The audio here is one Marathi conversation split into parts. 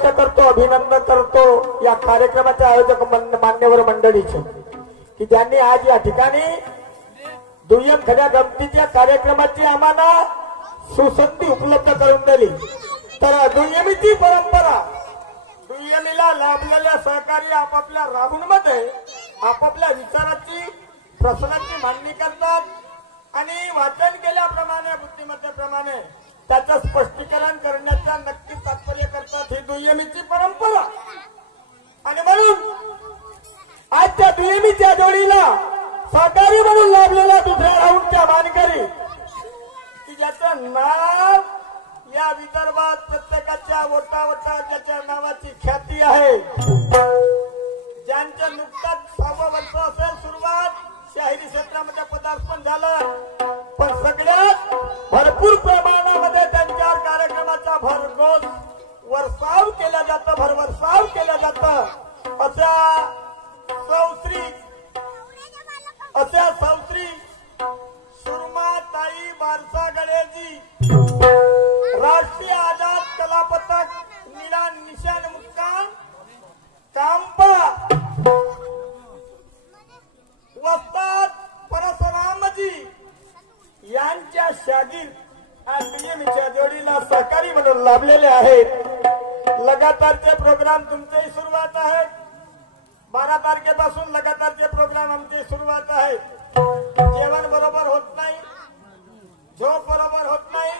शुभेच्छा करतो, अभिनंदन करतो या कार्यक्रमाचे आयोजक मान्यवर मंडळीचे की ज्यांनी आज या ठिकाणी दुय्यम खड्या गमतीच्या कार्यक्रमाची आम्हाला सुसंधी उपलब्ध करून दिली। तर दुय्यमीची परंपरा, दुय्यमीला लाभलेल्या सहकारी आपापल्या राहूनमध्ये आपापल्या विचाराची प्रश्नांची मांडणी करतात आणि वाचन केल्याप्रमाणे बुद्धिमत्तेप्रमाणे त्याचं स्पष्टीकरण करण्याचा नक्की तात्पर्य करतात। ही दुय्यमीची परंपरा आणि म्हणून आजच्या दुय्यमीच्या जोडीला सहकारी म्हणून लाभलेल्या दुसऱ्या राऊंडच्या मानकरी की ज्याचं नाव या विदर्भात प्रत्येकाच्या वोटावटा ज्याच्या नावाची ख्याती आहे, ज्यांचं नुकताच 6वं वर्ष असेल सुरुवात, शाहिरी क्षेत्रामध्ये पदार्पण झालं, पण सगळ्यात भरपूर प्रमाणामध्ये त्यांच्यावर कार्यक्रमाचा भरघोस वर्षाव केला जातं, भरवर्षाव केलं जातं। अशा सौश्री सुरमाताई बारसा गणेशजी, राष्ट्रीय आझाद कला पथक निळा निशान मुक्काम कांपा, वस्ताद परशुरामजी यांच्या शागीर आज दुय्यमीच्या जोडीला सहकारी म्हणून लाभलेले आहेत। लगातारचे प्रोग्राम तुमचेही सुरुवात आहे, 12 तारखेपासून लगातारचे प्रोग्राम आमची सुरुवात आहे। जेवण बरोबर होत नाही, झोप बरोबर होत नाही,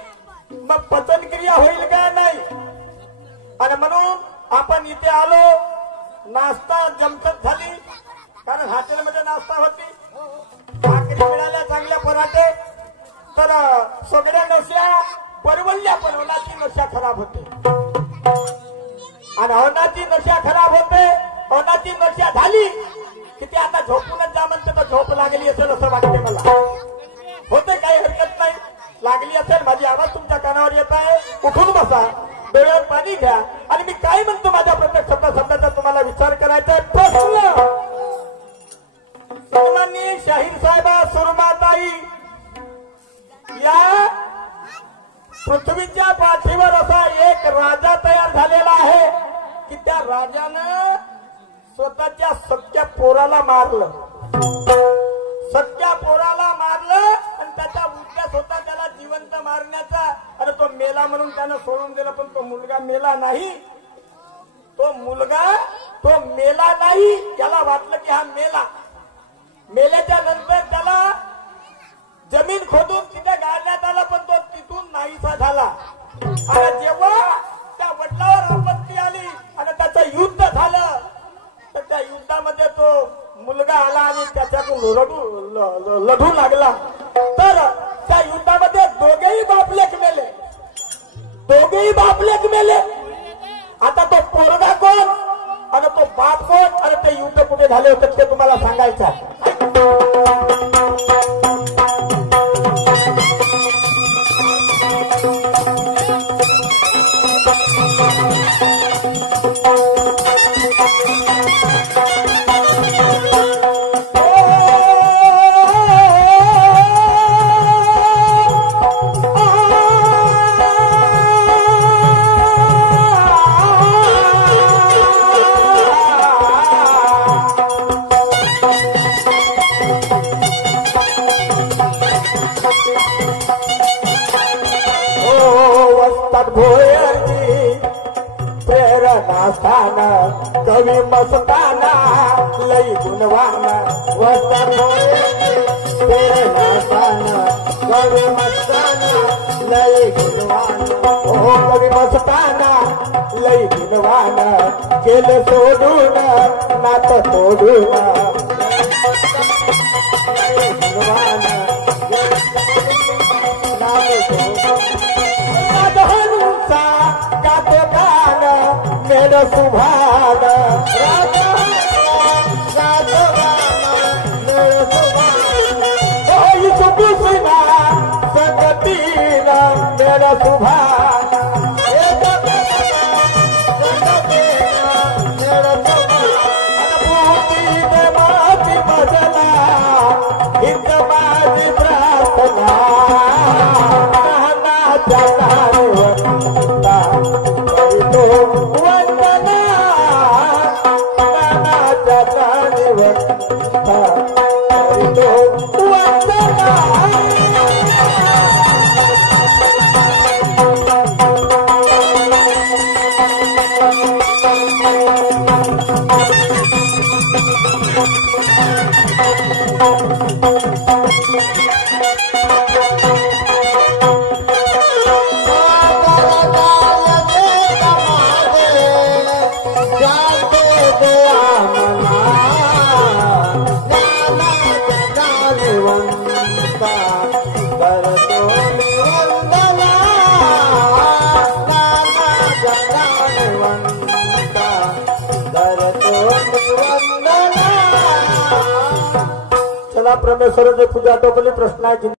मग पचनक्रिया होईल का नाही, आणि म्हणून आपण इथे आलो, नाश्ता जमतच झाली, कारण हॉटेलमध्ये नाश्ता होती, भाकरी मिळाल्या, चांगल्या पराठे, तर सगळ्या नशा परवडल्या, पण होण्याची नशा खराब होते आणि होण्याची नशा खराब होते, होण्याची नशा झाली की ते आता झोपूनच जा म्हणते, तर झोप लागली असेल असं वाटते मला, होते काही हरकत नाही, लागली असेल, माझी आवाज तुमच्या कानावर येत आहे, उठून बसा, डोळ्यात पाणी घ्या आणि मी काय म्हणतो माझ्या प्रत्येक शब्दाचा तुम्हाला विचार करायचा आहे। प्रश्न, सन्माननीय शाहीर साहेबा सुरमाताई या पृथ्वीच्या पाठीवर असा एक राजा तयार झालेला आहे की त्या राजानं स्वतःच्या सख्या पोराला मारलं, सख्या पोराला मारलं आणि त्याचा उद्देश होता त्याला जिवंत मारण्याचा, आणि तो मेला म्हणून त्यानं सोडून दिलं, पण तो मुलगा मेला नाही, तो मेला नाही, त्याला वाटलं की हा मेला, मेल्याच्या नंतर त्याला जमीन खोदून तिथे गाडण्यात आलं, पण तो तिथून नाहीसा झाला, आणि जेव्हा त्या वडिलावर आपत्ती आली आणि त्याचं युद्ध झालं, तर त्या युद्धामध्ये तो मुलगा आला आणि त्याच्याकडून लढू लागला, तर त्या युद्धामध्ये दोघेही बापलेक मेले, आता तो पोरगा कोण आणि तो बाप कोण आणि ते युद्ध कुठे झाले होते ते तुम्हाला सांगायचं आहे। स्थान कवी मस्ताना लई गुणवाना, प्रेरणा स्थान कवी मस्ताना लई गुणवाना, ओ कवी मस्ताना लई गुणवाना, केलं सोडून नात तोडून, गुणवाना राजहंसा गातो गान मेरा सुभान, गातो गान मेरा सुभान, ओई सुकुसना संगतीना मेरा सुभान, मेरा सुभान, अनुभूती ने माती भजना हिंद माझी प्रार्थना, कहना जाता वंदना, तो चला परमेश्वराची पूजा टोपली प्रश्न आहे.